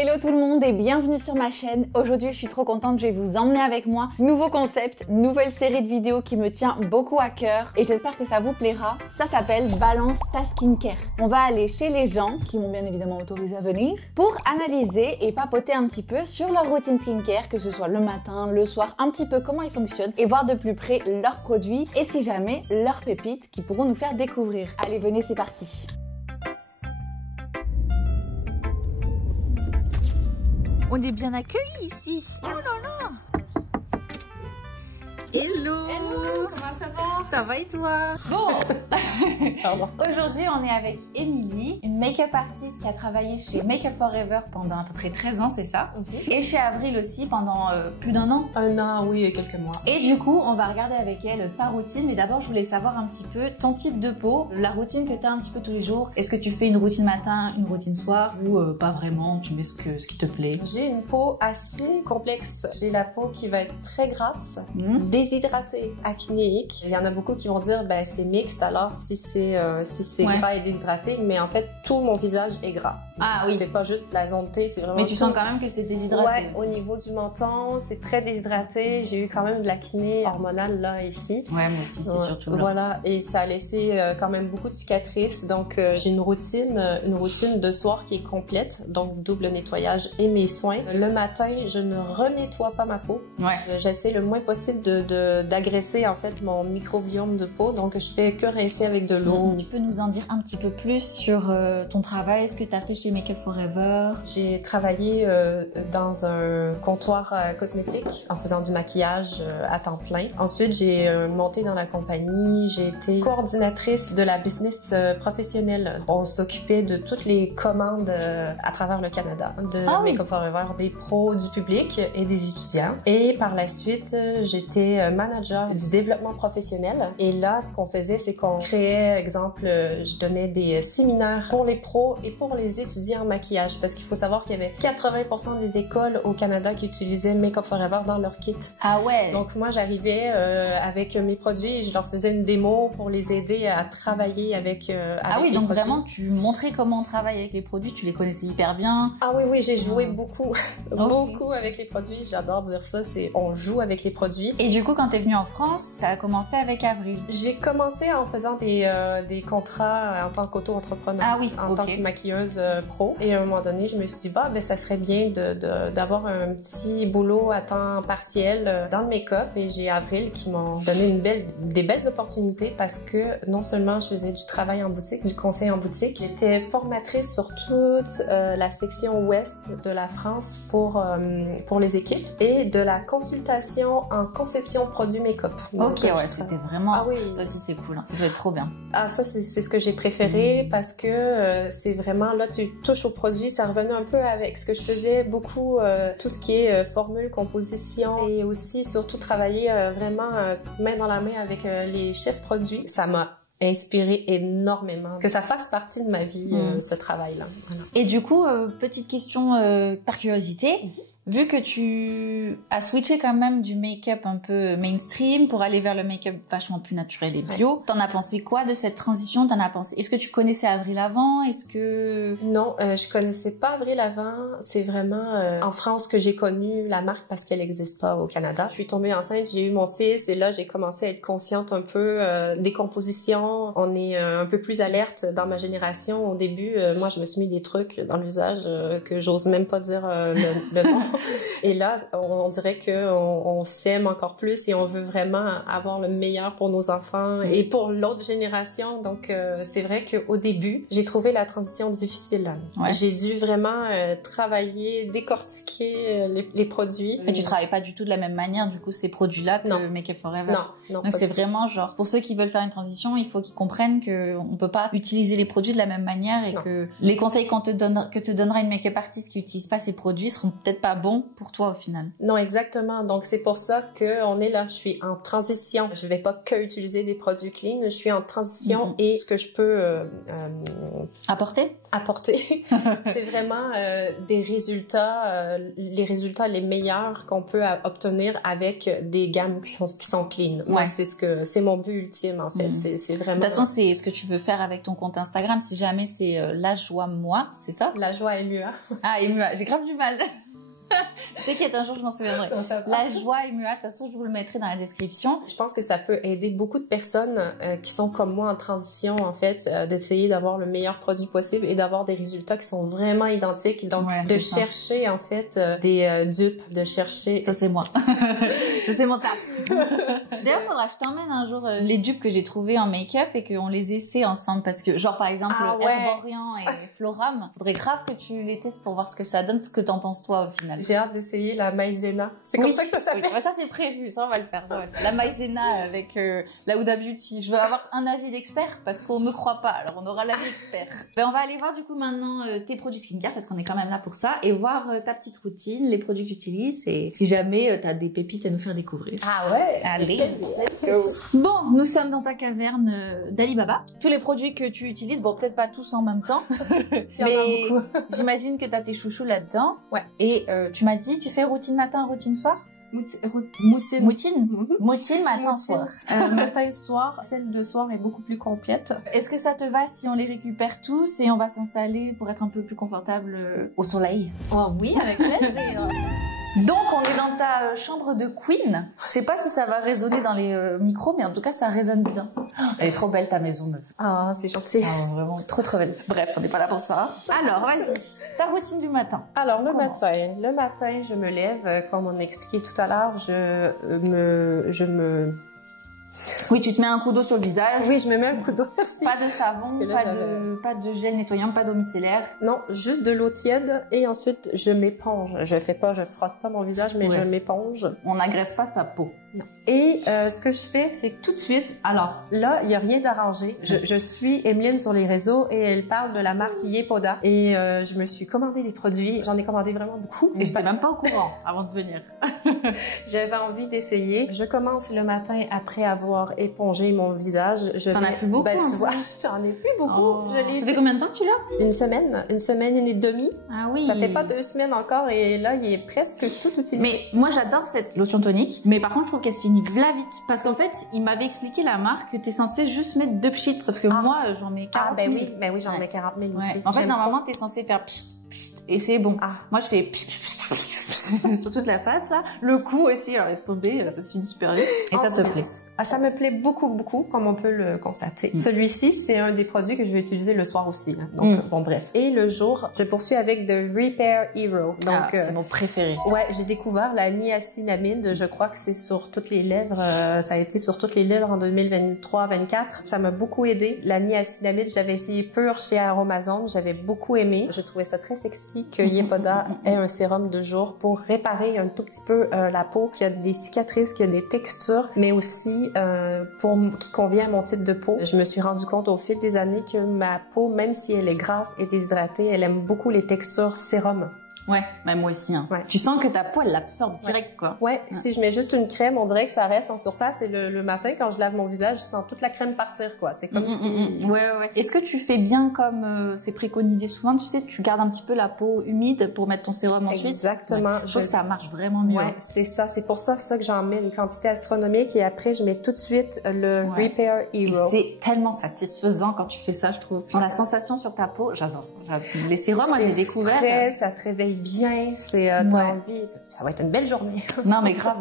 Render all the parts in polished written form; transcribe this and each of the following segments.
Hello tout le monde et bienvenue sur ma chaîne. Aujourd'hui je suis trop contente, je vais vous emmener avec moi. Nouveau concept, nouvelle série de vidéos qui me tient beaucoup à cœur et j'espère que ça vous plaira. Ça s'appelle Balance ta skincare. On va aller chez les gens qui m'ont bien évidemment autorisé à venir pour analyser et papoter un petit peu sur leur routine skincare, que ce soit le matin, le soir, un petit peu comment ils fonctionnent et voir de plus près leurs produits et si jamais leurs pépites qui pourront nous faire découvrir. Allez venez, c'est parti. On est bien accueillis ici. Oh là là. Hello. Hello, comment ça va? Ça va et toi? Bon, aujourd'hui on est avec Émilie, une make-up artiste qui a travaillé chez Make Up For Ever pendant à peu près 13 ans, c'est ça? Et chez Avril aussi pendant plus d'un an. Un an, oui, et quelques mois. Et du coup, on va regarder avec elle sa routine. Mais d'abord, je voulais savoir un petit peu ton type de peau, la routine que tu as un petit peu tous les jours. Est-ce que tu fais une routine matin, une routine soir ou pas vraiment? Tu mets ce qui te plaît? J'ai une peau assez complexe. J'ai la peau qui va être très grasse, déshydratée, acnéique. Il y en a beaucoup qui vont dire ben c'est mixte alors si c'est gras et déshydraté, mais en fait tout mon visage est gras. Ah oui. C'est pas juste la zone T, c'est vraiment. Mais tu sens quand même que c'est déshydraté. Ouais, au niveau du menton, c'est très déshydraté. J'ai eu quand même de l'acné hormonale là ici. Ouais, moi aussi, c'est surtout là. Voilà, et ça a laissé quand même beaucoup de cicatrices. Donc j'ai une routine de soir qui est complète, donc double nettoyage et mes soins. Le matin, je ne renettoie pas ma peau. Ouais. J'essaie le moins possible d'agresser en fait mon microbiome de peau, donc je fais que rincer avec de l'eau. Tu peux nous en dire un petit peu plus sur ton travail, ce que tu as fait chez Make Up For Ever? J'ai travaillé dans un comptoir cosmétique en faisant du maquillage à temps plein. Ensuite, j'ai monté dans la compagnie, j'ai été coordinatrice de la business professionnelle. On s'occupait de toutes les commandes à travers le Canada de Make Up For Ever, des pros, du public et des étudiants. Et par la suite, j'étais manager du développement professionnel. Et là, ce qu'on faisait, c'est qu'on créait, exemple, je donnais des séminaires pour les pros et pour les étudiants en maquillage, parce qu'il faut savoir qu'il y avait 80% des écoles au Canada qui utilisaient Make Up For Ever dans leur kit. Ah ouais. Donc moi, j'arrivais avec mes produits et je leur faisais une démo pour les aider à travailler avec ah oui, les donc produits. Vraiment, tu montrais comment on travaille avec les produits, tu les connaissais hyper bien. Ah oui, oui, j'ai joué beaucoup, beaucoup avec les produits. J'adore dire ça, c'est on joue avec les produits. Et du coup, quand t'es venue en France, ça a commencé avec Avril. J'ai commencé en faisant des contrats en tant qu'auto-entrepreneur, en tant que maquilleuse pro. Et à un moment donné, je me suis dit, bah, ben, ça serait bien d'avoir un petit boulot à temps partiel dans le make-up. Et j'ai Avril qui m'ont donné des belles opportunités parce que non seulement je faisais du travail en boutique, du conseil en boutique, j'étais formatrice sur toute la section ouest de la France pour les équipes et de la consultation en conception produit make-up. Ok, ouais, c'était vraiment... Ah oui. Ça aussi, c'est cool, hein. Ça doit être trop bien. Ah, ça, c'est ce que j'ai préféré parce que c'est vraiment, là, tu touches au produit, ça revenait un peu avec ce que je faisais beaucoup, tout ce qui est formule, composition et aussi, surtout, travailler vraiment main dans la main avec les chefs produits. Ça m'a inspiré énormément. Que ça fasse partie de ma vie, ce travail-là. Voilà. Et du coup, petite question par curiosité. Vu que tu as switché quand même du make-up un peu mainstream pour aller vers le make-up vachement plus naturel et bio, t'en as pensé quoi de cette transition? Est-ce que tu connaissais Avril avant? Est-ce que... Non, je connaissais pas Avril avant. C'est vraiment en France que j'ai connu la marque parce qu'elle n'existe pas au Canada. Je suis tombée enceinte, j'ai eu mon fils et là j'ai commencé à être consciente un peu des compositions. On est un peu plus alerte dans ma génération. Au début, moi je me suis mis des trucs dans le visage que j'ose même pas dire le nom. Et là, on dirait que on s'aime encore plus et on veut vraiment avoir le meilleur pour nos enfants et pour l'autre génération. Donc, c'est vrai qu'au début, j'ai trouvé la transition difficile. Ouais. J'ai dû vraiment travailler, décortiquer les produits. Mais tu travailles pas du tout de la même manière, du coup, ces produits-là que Make Up For Ever. Non. Donc, c'est vraiment genre, pour ceux qui veulent faire une transition, il faut qu'ils comprennent qu'on peut pas utiliser les produits de la même manière et que les conseils que te donnera une make-up artiste qui utilise pas ces produits seront peut-être pas bons bon pour toi au final. Non, exactement. Donc, c'est pour ça qu'on est là. Je suis en transition. Je vais pas que utiliser des produits clean. Je suis en transition et ce que je peux apporter, c'est vraiment des résultats, les résultats les meilleurs qu'on peut obtenir avec des gammes qui sont clean. Moi, c'est mon but ultime, en fait. C'est vraiment... De toute façon, c'est ce que tu veux faire avec ton compte Instagram. Si jamais c'est La Joie Moi, c'est ça? La Joie MUA. Ah, MUA. J'ai grave du mal. T'inquiète, un jour je m'en souviendrai. La Joie MUA, de toute façon je vous le mettrai dans la description. Je pense que ça peut aider beaucoup de personnes qui sont comme moi en transition en fait, d'essayer d'avoir le meilleur produit possible et d'avoir des résultats qui sont vraiment identiques. Donc de chercher en fait des dupes, de chercher... Ça c'est moi. C'est mon taf. D'ailleurs faudra que je t'emmène un jour les dupes que j'ai trouvées en make-up et qu'on les essaie ensemble parce que genre par exemple Herborian et Floram, faudrait grave que tu les testes pour voir ce que ça donne, ce que t'en penses toi au final. J'ai hâte d'essayer la maïzena. C'est comme ça que ça s'appelle. Ça c'est prévu, ça on va le faire. La maïzena avec la Huda Beauty. Je veux avoir un avis d'expert parce qu'on me croit pas, alors on aura l'avis d'expert. Ben, on va aller voir du coup maintenant tes produits skincare parce qu'on est quand même là pour ça et voir ta petite routine, les produits que tu utilises et si jamais t'as des pépites à nous faire découvrir. Ah ouais. Allez, let's go. Bon, nous sommes dans ta caverne d'Alibaba. Tous les produits que tu utilises, bon peut-être pas tous en même temps, mais j'imagine que t'as tes chouchous là-dedans. Ouais. Et tu m'as dit, tu fais routine matin, routine soir? Moutine matin, soir. Matin, soir. Celle de soir est beaucoup plus complète. Est-ce que ça te va si on les récupère tous et on va s'installer pour être un peu plus confortable au soleil? Oh oui, avec plaisir. Donc, on est dans ta chambre de queen. Je sais pas si ça va résonner dans les micros, mais en tout cas, ça résonne bien. Elle est trop belle, ta maison, meuf. Ah, c'est gentil. Ah, vraiment, trop belle. Bref, on n'est pas là pour ça. Alors, vas-y. Ta routine du matin. Alors, le matin, je me lève, comme on a expliqué tout à l'heure, je me... Oui, tu te mets un coup d'eau sur le visage. Oui, je me mets un coup d'eau. Pas de savon, pas de gel nettoyant, pas d'eau micellaire. Non, juste de l'eau tiède et ensuite je m'éponge. Je frotte pas mon visage, mais je m'éponge. On n'agresse pas sa peau. Non. Et ce que je fais, c'est que tout de suite, alors là, il y a rien d'arrangé. Je suis Emeline sur les réseaux et elle parle de la marque Yepoda et je me suis commandé des produits. J'en ai commandé vraiment beaucoup. Et j'étais même pas au courant avant de venir. J'avais envie d'essayer. Je commence le matin après avoir épongé mon visage. T'en as plus beaucoup? Ben, tu vois, j'en ai plus beaucoup. Oh. Ça fait combien de temps que tu l'as? Une semaine et demie. Ah oui. Ça fait pas 2 semaines encore et là, il est presque tout utilisé. Mais moi, j'adore cette lotion tonique. Mais par contre, je trouve qu'elle se finit vite. Parce qu'en fait, il m'avait expliqué la marque que t'es censé juste mettre 2 pchits. Sauf que moi, j'en mets 40 000. Ben oui, j'en mets 40 000 aussi. En fait, normalement, t'es censé faire pchit, pchit, et c'est bon. Moi, je fais pchit, sur toute la face, là. Le cou aussi, alors laisse tomber, ça se finit super vite. Et ça te plaît? Ça me plaît beaucoup, beaucoup, comme on peut le constater. Celui-ci, c'est un des produits que je vais utiliser le soir aussi. Là. Donc, bon, bref. Et le jour, je poursuis avec The Repair Hero. Donc, c'est mon préféré. Ouais, j'ai découvert la niacinamide. Je crois que c'est sur toutes les lèvres. Ça a été sur toutes les lèvres en 2023-24. Ça m'a beaucoup aidé. La niacinamide, j'avais essayé pur chez Aromazone. J'avais beaucoup aimé. Je trouvais ça très sexy que Yepoda ait un sérum de jour pour réparer un tout petit peu la peau, qui a des cicatrices, qui a des textures, mais aussi qui convient à mon type de peau. Je me suis rendu compte au fil des années que ma peau, même si elle est grasse et déshydratée, elle aime beaucoup les textures sérum. Ouais, bah moi aussi. Hein. Ouais. Tu sens que ta peau, elle l'absorbe direct, quoi. Ouais, si je mets juste une crème, on dirait que ça reste en surface et le matin, quand je lave mon visage, je sens toute la crème partir, quoi. C'est comme si... Ouais. Est-ce que tu fais bien comme c'est préconisé souvent, tu sais, tu gardes un petit peu la peau humide pour mettre ton sérum ensuite? Exactement. Ouais. Je trouve que ça marche vraiment mieux. Ouais, c'est ça. C'est pour ça que j'en mets une quantité astronomique et après, je mets tout de suite le Repair Hero. Et c'est tellement satisfaisant quand tu fais ça, je trouve. Genre la sensation sur ta peau, j'adore. Les sérums, moi, j'ai découvert. Frais, ça te réveille bien, c'est t'as envie, ça va être une belle journée. Non mais grave.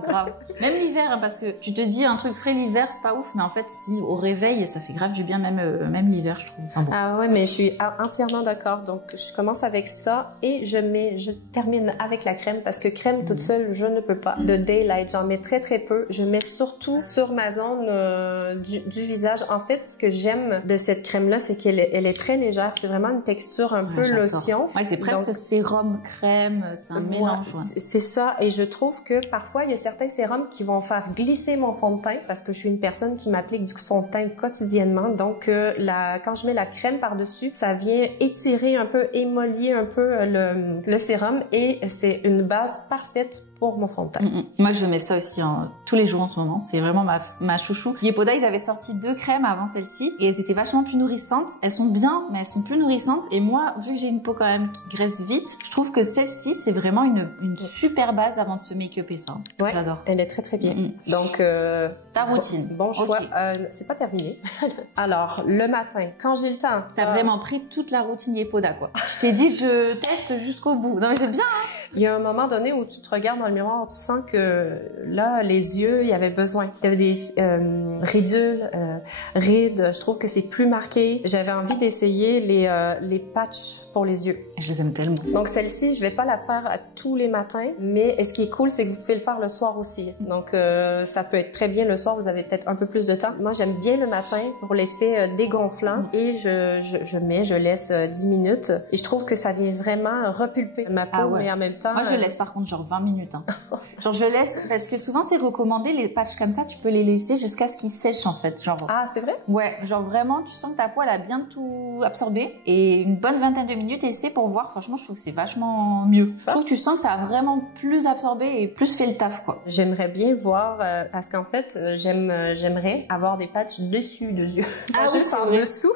Même l'hiver, hein, parce que tu te dis un truc frais l'hiver, c'est pas ouf, mais en fait si au réveil, ça fait grave du bien même l'hiver, je trouve. Enfin, bon. Ah ouais, mais je suis entièrement d'accord. Donc je commence avec ça et je termine avec la crème parce que crème toute seule, je ne peux pas. De Daylight, j'en mets très peu. Je mets surtout sur ma zone du visage. En fait, ce que j'aime de cette crème là, c'est qu'elle est très légère. C'est vraiment une texture un peu lotion. Ouais, c'est presque sérum crème. crème, c'est un mélange. C'est ça, et je trouve que parfois il y a certains sérums qui vont faire glisser mon fond de teint parce que je suis une personne qui m'applique du fond de teint quotidiennement, donc quand je mets la crème par-dessus, ça vient étirer un peu, émollir un peu le sérum, et c'est une base parfaite pour mon fond de teint. Moi, je mets ça aussi tous les jours en ce moment. C'est vraiment ma chouchou. Yepoda, ils avaient sorti 2 crèmes avant celle-ci et elles étaient vachement plus nourrissantes. Elles sont bien, mais elles sont plus nourrissantes. Et moi, vu que j'ai une peau quand même qui graisse vite, je trouve que celle-ci, c'est vraiment une super base avant de se make-upper ça. Ouais, j'adore. Elle est très très bien. Donc, ta routine. Bon choix. Okay. C'est pas terminé. Alors, le matin, quand j'ai le temps. T'as vraiment pris toute la routine Yepoda, quoi. Je t'ai dit, je teste jusqu'au bout. Non, mais c'est bien, hein. Il y a un moment donné où tu te regardes dans le miroir, tu sens que là, les yeux, il y avait besoin. Il y avait des ridules, rides. Je trouve que c'est plus marqué. J'avais envie d'essayer les patchs pour les yeux. Je les aime tellement. Donc celle-ci, je vais pas la faire à tous les matins, mais ce qui est cool, c'est que vous pouvez le faire le soir aussi. Donc ça peut être très bien le soir, vous avez peut-être un peu plus de temps. Moi, j'aime bien le matin pour l'effet dégonflant, et je laisse 10 minutes, et je trouve que ça vient vraiment repulper ma peau, mais en même temps... Moi, je laisse par contre genre 20 minutes. Hein. Genre je laisse, parce que souvent c'est recommandé, les patchs comme ça, tu peux les laisser jusqu'à ce qu'ils sèchent en fait. Genre... Ah, c'est vrai? Ouais, genre vraiment, tu sens que ta peau, elle a bien tout absorbé, et une bonne vingtaine de minutes, essaie pour voir. Franchement, je trouve que c'est vachement mieux. Je trouve que tu sens que ça a vraiment plus absorbé et plus fait le taf, quoi. J'aimerais bien voir, parce qu'en fait, j'aimerais avoir des patchs dessus de yeux. Ah, pas oui, juste en dessous,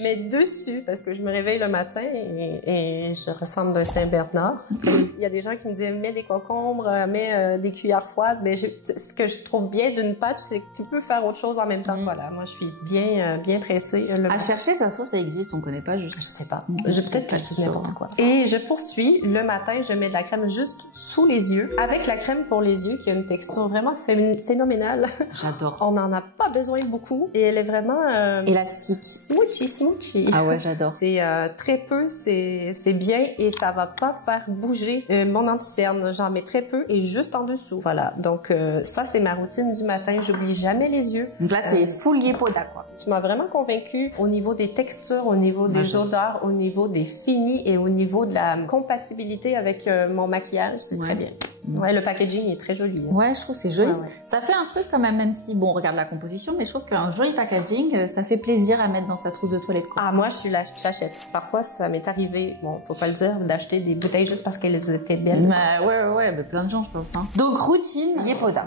mais dessus, parce que je me réveille le matin et je ressemble d'un Saint-Bernard. Il y a des gens qui me disent, mets des concombres, mets des cuillères froides, mais ce que je trouve bien d'une patch, c'est que tu peux faire autre chose en même temps. Voilà, moi, je suis bien pressée. À chercher, ça se trouve, ça existe, on connaît pas, je sais pas. Peut-être que je dis n'importe quoi. Et je poursuis. Le matin, je mets de la crème juste sous les yeux, avec la crème pour les yeux qui a une texture vraiment phénoménale. J'adore. On n'en a pas besoin beaucoup, et elle est vraiment élastique. Smoochy. Ah ouais, j'adore. C'est très peu, c'est bien, et ça va pas faire bouger mon anti-cerne. J'en mets très peu et juste en dessous. Voilà. Donc ça, c'est ma routine du matin. J'oublie jamais les yeux. Donc là, c'est full Yepoda, quoi. Tu m'as vraiment convaincue au niveau des textures, au niveau des odeurs, au niveau des finis et au niveau de la compatibilité avec mon maquillage. C'est très bien. Ouais, le packaging est très joli. Hein. Ouais, je trouve que c'est joli. Ouais. Ça fait un truc quand même si, bon, on regarde la composition, mais je trouve qu'un joli packaging, ça fait plaisir à mettre dans sa trousse de toilette, quoi. Ah, moi, je l'achète. Parfois, ça m'est arrivé, bon, faut pas le dire, d'acheter des bouteilles juste parce qu'elles étaient belles. Ouais, mais plein de gens, je pense. Hein. Donc, routine Yepoda.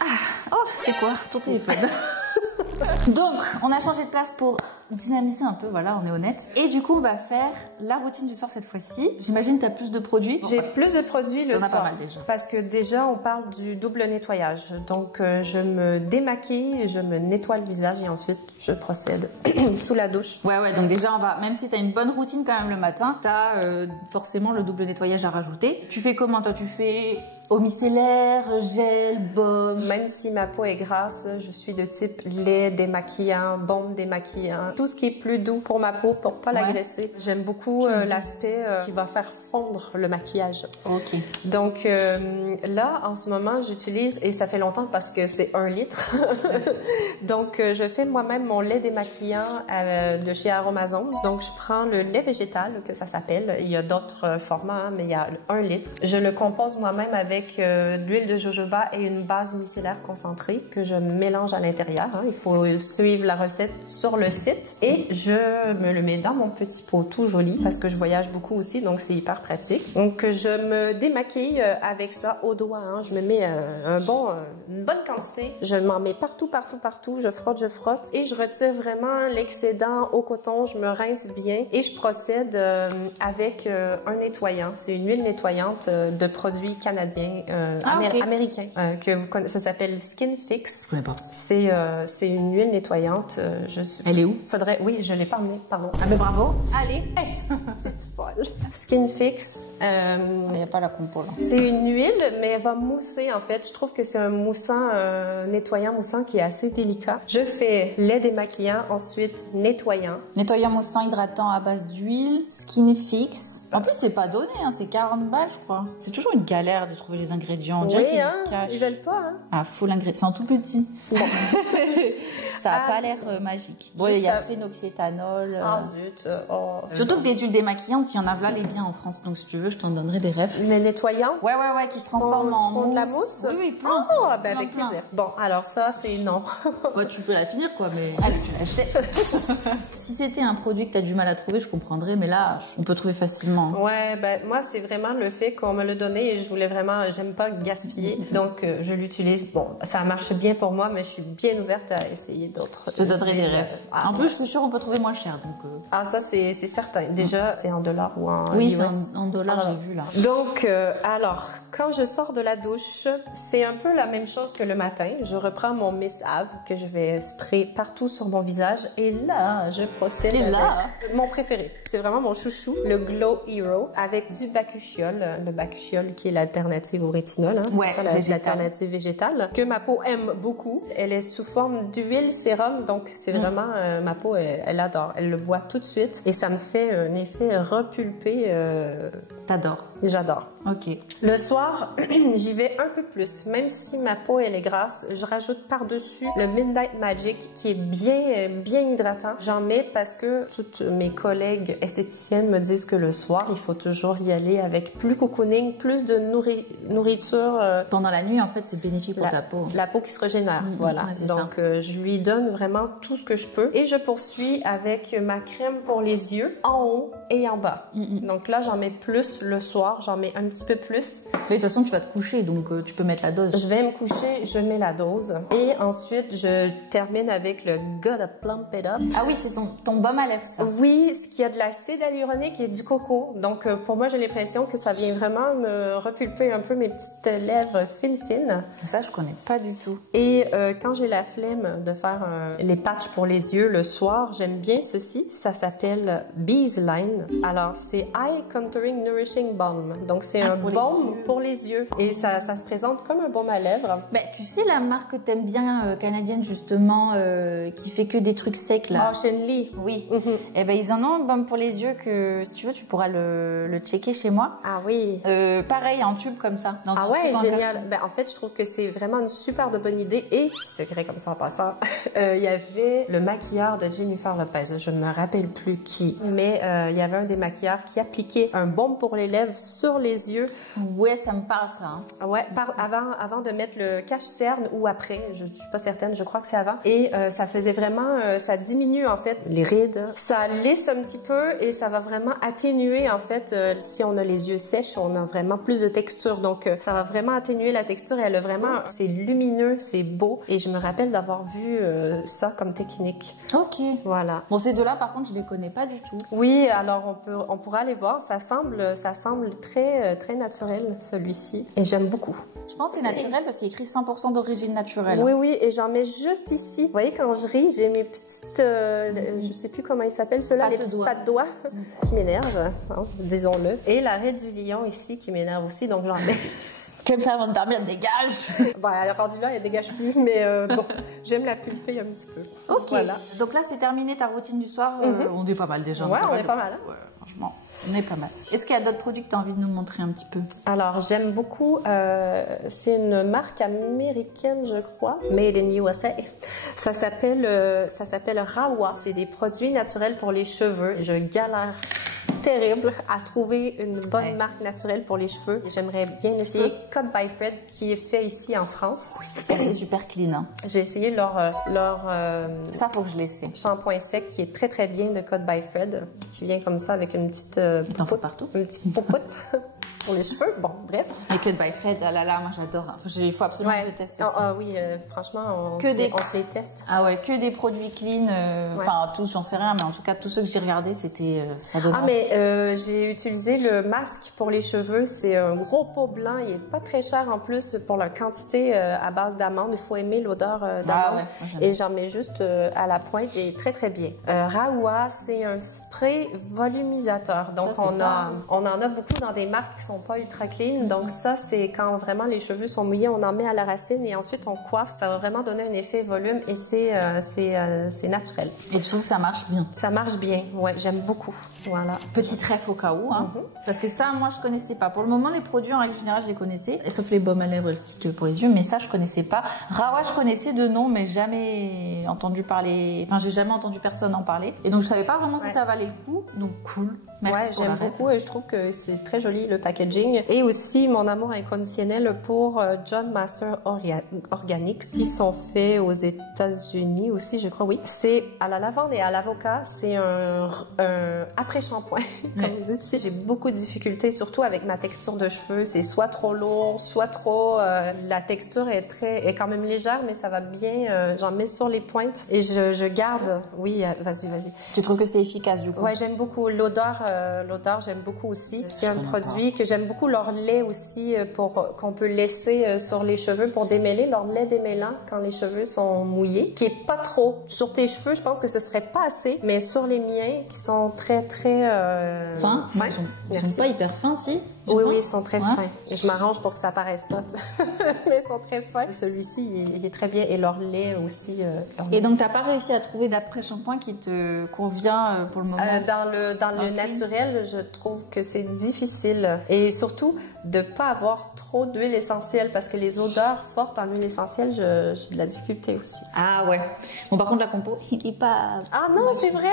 Ah, oh, c'est quoi ton téléphone? Donc, on a changé de place pour dynamiser un peu, voilà, on est honnête. Et du coup, on va faire la routine du soir cette fois-ci. J'imagine que tu as plus de produits. J'ai plus de produits le soir. T'en as pas mal déjà. Parce que déjà, on parle du double nettoyage. Donc, je me démaquille, je me nettoie le visage et ensuite, je procède sous la douche. Ouais, donc déjà, même si tu as une bonne routine quand même le matin, tu as forcément le double nettoyage à rajouter. Tu fais comment, toi? Tu fais eau micellaire, gel, baume? Même si ma peau est grasse, je suis de type lait démaquillant, baume démaquillant. Tout ce qui est plus doux pour ma peau, pour pas l'agresser. J'aime beaucoup l'aspect qui va faire fondre le maquillage. Ok. Donc là, en ce moment, j'utilise, et ça fait longtemps parce que c'est 1 litre. Donc, je fais moi-même mon lait démaquillant de chez Aromazone. Donc, je prends le lait végétal, que ça s'appelle. Il y a d'autres formats, hein, mais il y a 1 litre. Je le compose moi-même avec de l'huile de jojoba et une base micellaire concentrée que je mélange à l'intérieur. Hein. Il faut suivre la recette sur le site. Et je me le mets dans mon petit pot tout joli parce que je voyage beaucoup aussi, donc c'est hyper pratique. Donc, je me démaquille avec ça au doigt. Hein. Je me mets une bonne quantité. Je m'en mets partout. Je frotte et je retire vraiment l'excédent au coton. Je me rince bien et je procède avec un nettoyant. C'est une huile nettoyante de produits canadiens, américains, que vous connaissez. Ça s'appelle Skin Fix. Je connais pas. C'est une huile nettoyante. Elle est où? Oui, je l'ai pas emmenée, pardon. Ah mais bravo. Allez. C'est folle. Skin Fix. Il n'y a pas la compo là. C'est une huile, mais elle va mousser en fait. Je trouve que c'est un moussant, nettoyant moussant qui est assez délicat. Je fais lait démaquillant, ensuite nettoyant. Nettoyant moussant hydratant à base d'huile, Skin Fix. En plus, c'est pas donné, hein, c'est 40 balles, je crois. C'est toujours une galère de trouver les ingrédients. On dirait qu'ils ils veulent pas. Hein. Ah, faut l'ingrédient. C'est en tout petit. Bon. Ça a pas l'air magique. Bon, il y a phénoxyéthanol. Ah zut. Surtout que des huiles démaquillantes, il y en a là les biens en France. Donc si tu veux, je t'en donnerai des refs. Les nettoyants? Ouais, qui se transforment en mousse. De la mousse? Oui, plein. Oh, ben avec plaisir. Bon, alors ça, c'est non. Ouais, tu peux la finir, quoi, mais allez, tu l'achètes. Si c'était un produit que tu as du mal à trouver, je comprendrais, mais là, on peut trouver facilement. Ouais, ben moi, c'est vraiment le fait qu'on me l'a donné et je voulais vraiment, j'aime pas gaspiller, donc je l'utilise. Bon, ça marche bien pour moi, mais je suis bien ouverte à essayer d'autres. Je te donnerai des refs. En plus, je suis sûre on peut trouver moins cher, donc. Ah, ça, c'est certain. Déjà, c'est en dollars ou en Oui, US. c'est en dollars, j'ai vu là. Donc, alors, quand je sors de la douche, c'est un peu la même chose que le matin. Je reprends mon Mist Ave que je vais sprayer partout sur mon visage et là, je procède avec mon préféré. C'est vraiment mon chouchou, le Glow Hero avec du bakuchiol, le bakuchiol qui est l'alternative au rétinol, hein, ouais, c'est ça l'alternative végétale que ma peau aime beaucoup. Elle est sous forme d'huile sérum, donc c'est vraiment ma peau, elle adore. Elle le boit tout de suite et ça me fait un effet repulpé. T'adores? J'adore. Ok. Le soir, j'y vais un peu plus. Même si ma peau elle est grasse, je rajoute par-dessus le Midnight Magic qui est bien hydratant. J'en mets parce que toutes mes collègues esthéticiennes me disent que le soir, il faut toujours y aller avec plus cocooning, plus de nourriture. Pendant la nuit, en fait, c'est bénéfique pour ta peau. La peau qui se régénère, voilà. Ouais, donc, je lui donne vraiment tout ce que je peux. Et je poursuis avec ma crème pour les yeux en haut et en bas. Donc là, j'en mets plus le soir. J'en mets un petit peu plus. Mais de toute façon, tu vas te coucher, donc tu peux mettre la dose. Je vais me coucher, je mets la dose. Et ensuite, je termine avec le Gotta Plump It Up. Ah oui, c'est ton baume à lèvres, ça. Oui, ce qui a de l'acide hyaluronique et du coco. Donc, pour moi, j'ai l'impression que ça vient vraiment me repulper un peu mes petites lèvres fines. Ça, je connais pas du tout. Et quand j'ai la flemme de faire les patchs pour les yeux le soir, j'aime bien ceci. Ça s'appelle Bees Line. Alors, c'est Eye Contouring Nourishing Balm. Donc, c'est un baume pour les yeux. Et ça se présente comme un baume à lèvres. Ben, tu sais, la marque que t'aimes bien, canadienne, justement, qui fait que des trucs secs, là. Ah, Shenli. Oui. Eh ben, ils en ont un baume pour les yeux que, si tu veux, tu pourras le checker chez moi. Ah oui. Pareil, en tube comme ça. Ah ouais, génial. Ben, en fait, je trouve que c'est vraiment une super de bonne idée. Et, secret comme ça en passant, il y avait le maquilleur de Jennifer Lopez. Je ne me rappelle plus qui. Mais il y avait un des maquilleurs qui appliquait un baume pour les lèvres sur les yeux. Ouais, ça me parle, ça. Hein. Ouais, avant de mettre le cache-cerne ou après, je suis pas certaine, je crois que c'est avant. Et ça faisait vraiment, ça diminue en fait les rides. Ça lisse un petit peu et ça va vraiment atténuer en fait, si on a les yeux sèches, on a vraiment plus de texture. Donc ça va vraiment atténuer la texture et elle a vraiment, c'est lumineux, c'est beau. Et je me rappelle d'avoir vu ça comme technique. Ok. Voilà. Bon, ces deux-là, par contre, je les connais pas du tout. Oui, alors on pourra aller voir. Ça semble très naturel celui-ci et j'aime beaucoup. Je pense que c'est naturel parce qu'il est écrit 100% d'origine naturelle. Oui, et j'en mets juste ici. Vous voyez, quand je ris, j'ai mes petites, je sais plus comment ils s'appellent ceux-là, les petites pattes doigts qui m'énervent, hein, disons-le. Et l'arrêt du lion ici qui m'énerve aussi, donc j'en mets. Comme ça, avant de dormir, dégage. Bon, elle a rendu là, elle dégage plus, mais bon, j'aime la pulper un petit peu. Ok. Voilà. Donc là, c'est terminé ta routine du soir. On est pas mal déjà. Ouais, on est pas mal. Hein? Ouais, franchement, on est pas mal. Est-ce qu'il y a d'autres produits que tu as envie de nous montrer un petit peu? Alors, j'aime beaucoup, c'est une marque américaine, je crois, Made in USA. Ça s'appelle Rawa. C'est des produits naturels pour les cheveux. Je galère terrible à trouver une bonne marque naturelle pour les cheveux. J'aimerais bien essayer Cut by Fred qui est fait ici en France. Oui, ça c'est super clean. Hein. J'ai essayé leur ça faut que je l'essaie. Shampoing sec qui est très très bien de Cut by Fred qui vient comme ça avec une petite popote partout. Une petite popote. Pour les cheveux, bon, bref. Mais Cut by Fred, ah là là, moi j'adore. Il faut absolument que je teste aussi. Ah oui, franchement, on se les teste. Ah ouais, que des produits clean. Enfin, tous, j'en sais rien, mais en tout cas, tous ceux que j'ai regardés, c'était ça donne. Ah, mais j'ai utilisé le masque pour les cheveux. C'est un gros pot blanc. Il est pas très cher en plus pour la quantité à base d'amande. Il faut aimer l'odeur d'amande. Ah ouais, et j'en mets juste à la pointe et très très bien. Rawa, c'est un spray volumisateur. Donc, on en a beaucoup dans des marques qui sont pas ultra clean. Donc ça, c'est quand vraiment les cheveux sont mouillés, on en met à la racine et ensuite on coiffe. Ça va vraiment donner un effet volume et c'est naturel. Et tu trouves que ça marche bien? Ça marche bien, ouais, j'aime beaucoup. Voilà. Petit trèfle au cas où, hein. Parce que ça, moi, je connaissais pas. Pour le moment, les produits, en règle générale, je les connaissais. Sauf les baumes à lèvres, le stick pour les yeux. Mais ça, je connaissais pas. Rawa, je connaissais de nom, mais jamais entendu parler. Enfin, j'ai jamais entendu personne en parler. Et donc, je savais pas vraiment si ça valait le coup. Donc, cool. Merci. Ouais, j'aime beaucoup et je trouve que c'est très joli le packaging. Et aussi mon amour inconditionnel pour John Master Organics qui sont faits aux États-Unis aussi, je crois, oui. C'est à la lavande et à l'avocat. C'est un après-shampoing. Comme vous dites ici, j'ai beaucoup de difficultés, surtout avec ma texture de cheveux. C'est soit trop lourd, soit trop... la texture est quand même légère, mais ça va bien. J'en mets sur les pointes et je garde... Oui, vas-y. Tu trouves que c'est efficace du coup? Ouais, j'aime beaucoup. L'odeur, j'aime beaucoup aussi. C'est un produit que j'aime beaucoup. Leur lait aussi, qu'on peut laisser sur les cheveux pour démêler. Leur lait démêlant quand les cheveux sont mouillés, qui est pas trop. Sur tes cheveux, je pense que ce serait pas assez, mais sur les miens, qui sont très fins. Ils sont pas hyper fins, si? Oui, ils sont très fins. Et je m'arrange pour que ça paraisse pas. Mais ils sont très fins. Celui-ci, il est très bien. Et leur lait aussi. Et donc, t'as pas réussi à trouver d'après-shampoing qui te convient pour le moment? Dans le naturel, je trouve que c'est difficile. Et surtout, de pas avoir trop d'huile essentielle parce que les odeurs fortes en huile essentielle, j'ai de la difficulté aussi. Ah ouais. Bon, par contre, la compo, il est pas... Ah non, c'est vrai?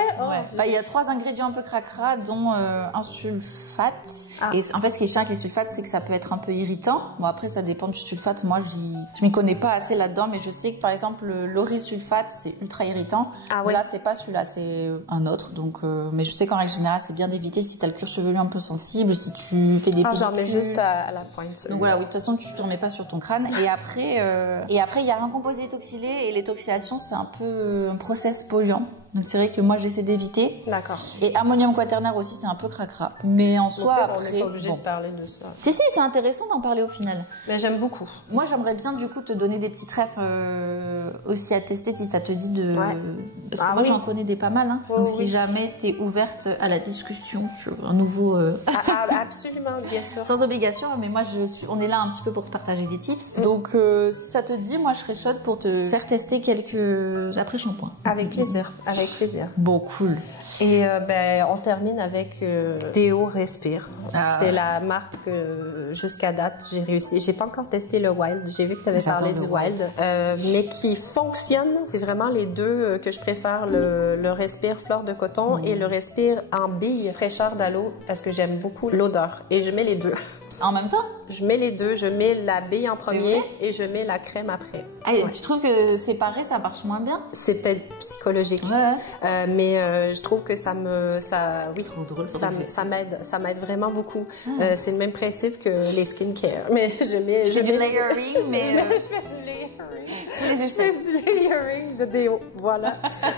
Il y a 3 ingrédients un peu cracra, dont un sulfate. Et en fait, ce qui est chiant avec les sulfates, c'est que ça peut être un peu irritant. Bon, après, ça dépend du sulfate. Moi, je m'y connais pas assez là-dedans, mais je sais que, par exemple, l'orisulfate, c'est ultra irritant. Ah ouais. Là, c'est pas celui-là, c'est un autre. Donc, mais je sais qu'en règle générale, c'est bien d'éviter si t'as le cuir chevelu un peu sensible, si tu fais des pellicules. J'en mets juste à la pointe. Donc voilà, oui, de toute façon, tu ne remets pas sur ton crâne. Et après, il y a un composé étoxylé et l'étoxylation, c'est un peu un process polluant. Donc c'est vrai que moi, j'essaie d'éviter. D'accord. Et ammonium quaternaire aussi, c'est un peu cracra. Mais en soi, après... On n'est pas obligé de parler de ça. Si, c'est intéressant d'en parler au final. Mais j'aime beaucoup. Moi, j'aimerais bien, du coup, te donner des petits trèfles aussi à tester si ça te dit de... Parce que moi, j'en connais des pas mal. Hein. Donc si jamais tu es ouverte à la discussion sur un nouveau... Absolument, bien sûr. Sans obligation, mais moi, on est là un petit peu pour te partager des tips. Donc, si ça te dit, moi, je serais chaude pour te faire tester quelques après-shampoings. Avec plaisir. Avec plaisir. Bon, cool. Et on termine avec Déo Respire. C'est la marque jusqu'à date, j'ai réussi. J'ai pas encore testé le Wild. J'ai vu que tu avais parlé du Wild. Mais qui fonctionne. C'est vraiment les deux que je préfère. Le Respire fleur de coton et le Respire en bille fraîcheur d'aloe parce que j'aime beaucoup l'odeur. Et je mets les deux. En même temps? Je mets les deux. Je mets la bille en premier et je mets la crème après. Tu trouves que séparer, ça marche moins bien? C'est peut-être psychologique. Mais je trouve que oui, trop drôle, ça m'aide vraiment beaucoup. C'est le même principe que les skincare. Mais je fais du layering, mais... Je fais du layering de déo. Voilà.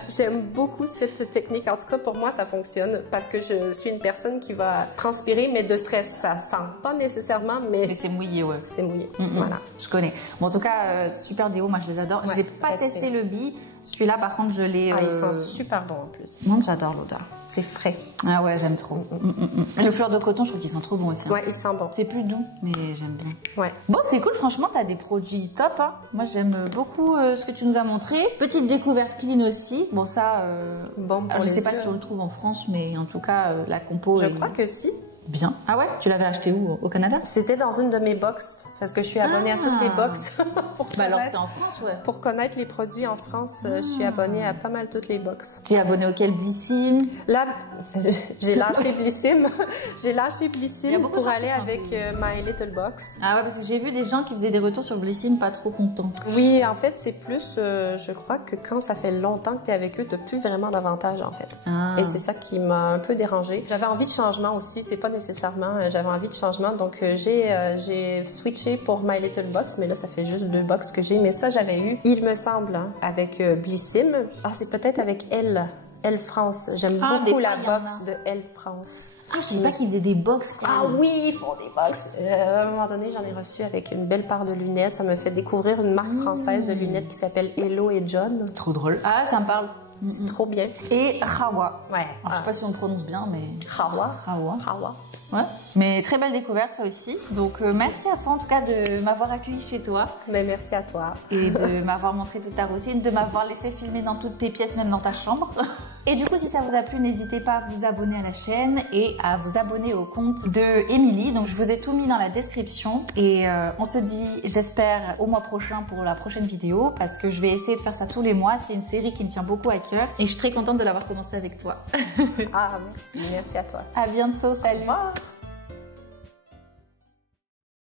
J'aime beaucoup cette technique. En tout cas, pour moi, ça fonctionne parce que je suis une personne qui va transpirer, mais de stress, ça sent pas nécessairement, mais c'est mouillé, ouais. C'est mouillé, voilà. Je connais. Bon, en tout cas, super déo, moi je les adore. J'ai pas testé le bee. Celui-là, par contre, je l'ai... il sent super bon en plus. Moi, j'adore l'odeur. C'est frais. Ah ouais, j'aime trop. Le fleur de coton, je trouve qu'ils sont trop bons aussi. Ouais, ils sentent bon. C'est plus doux, mais j'aime bien. Ouais. Bon, c'est cool, franchement, t'as des produits top. Hein. Moi, j'aime beaucoup ce que tu nous as montré. Petite découverte clean aussi. Bon, ça... je sais pas si on le trouve en France, mais en tout cas, la compo... Je crois que si. Bien. Ah ouais? Tu l'avais acheté où? Au Canada? C'était dans une de mes box, parce que je suis abonnée à toutes les box. Alors c'est en France, ouais. Pour connaître les produits en France, je suis abonnée à pas mal toutes les box. Tu es abonnée auquel? Blissim? Là, j'ai lâché Blissim. J'ai lâché Blissim pour aller avec My Little Box. Ah ouais, parce que j'ai vu des gens qui faisaient des retours sur Blissim pas trop contents. Oui, en fait, c'est plus, je crois que quand ça fait longtemps que tu es avec eux, tu n'as plus vraiment d'avantages, en fait. Et c'est ça qui m'a un peu dérangée. J'avais envie de changement aussi, c'est pas nécessairement, j'avais envie de changement, donc j'ai switché pour My Little Box, mais là ça fait juste 2 box que j'ai, mais ça j'avais eu, il me semble, hein, avec Blissim. Ah, c'est peut-être avec Elle France, j'aime beaucoup la box de Elle France. Ah, je savais pas qu'ils faisaient des box. Ah oui, ils font des box. À un moment donné, j'en ai reçu avec une belle paire de lunettes, ça me fait découvrir une marque française de lunettes qui s'appelle Hello et John. Trop drôle. Ah, ça me parle. C'est trop bien. Et Rawa. Ouais. Alors, je sais pas si on prononce bien, mais... Rawa. Ouais. Mais très belle découverte ça aussi. Donc merci à toi en tout cas de m'avoir accueilli chez toi. Mais merci à toi. Et de m'avoir montré toute ta routine, de m'avoir laissé filmer dans toutes tes pièces, même dans ta chambre. Et du coup, si ça vous a plu, n'hésitez pas à vous abonner à la chaîne et à vous abonner au compte de Émilie. Donc je vous ai tout mis dans la description. Et on se dit, j'espère, au mois prochain pour la prochaine vidéo, parce que je vais essayer de faire ça tous les mois. C'est une série qui me tient beaucoup à cœur. Et je suis très contente de l'avoir commencé avec toi. Ah, merci à toi. À bientôt, salut. Au revoir.